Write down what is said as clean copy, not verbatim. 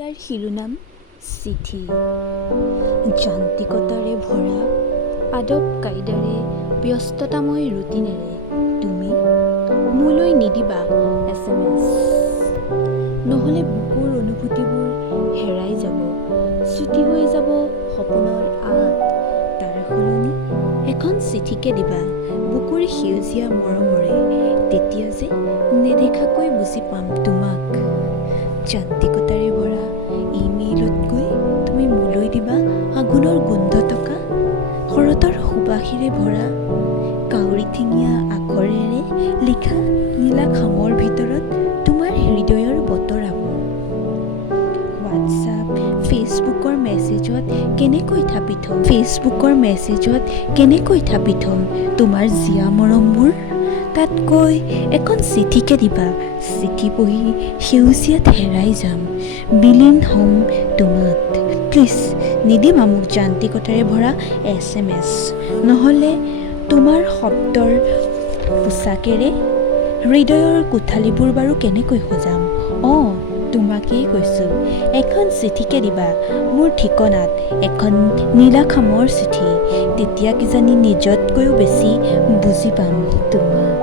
কবিতাৰ শিৰোনাম চিঠি। যান্ত্ৰিকতাৰে ভৰা আদব কাইদাৰে ব্যস্ততাময় ৰুটিনেৰে তুমি মোলৈ নিদিবা SMS, নহ'লে বুকুৰ অনুভূতিবোৰ হেৰাই যাব, ছুটি হৈ যাব সপোনৰ আঁত। তাৰ সলনি এখন চিঠিকে দিবা বুকুৰ সেউজীয়া মৰমৰে, তেতিয়া যে নেদেখাকৈ বুজি পাম তোমাক। যান্ত্ৰিকতাৰে ভৰা ইমেইলতকৈ তুমি মোলৈ দিবা আগুনৰ গোন্ধ থকা, শৰতৰ সুবাসীৰে ভৰা কাউৰী ঠেঙীয়া আখৰেৰে লিখা নীলা খামৰ ভিতৰত তোমাৰ হৃদয়ৰ বতৰাবোৰ। হোৱাটছআপ, ফেচবুকৰ মেছেজত কেনেকৈ থাপি থ'ম তোমাৰ জীয়া মৰমবোৰ। তাতকৈ এখন চিঠিকে দিবা, চিঠি পঢ়ি সেউজীয়াত হেৰাই যাম, বিলীন হ'ম তোমাত। প্লিজ নিদিবা মোক যান্ত্ৰিকতাৰে ভৰা SMS, নহ'লে তোমাৰ শব্দৰ পোচাকেৰে হৃদয়ৰ কোঠালিবোৰ বাৰু কেনেকৈ সজাম। তোমাকেই কৈছোঁ, এখন চিঠিকে দিবা মোৰ ঠিকনাত, এখন নীলা খামৰ চিঠি, তেতিয়া কিজানি নিজতকৈও বেছি বুজি পাম তোমাক।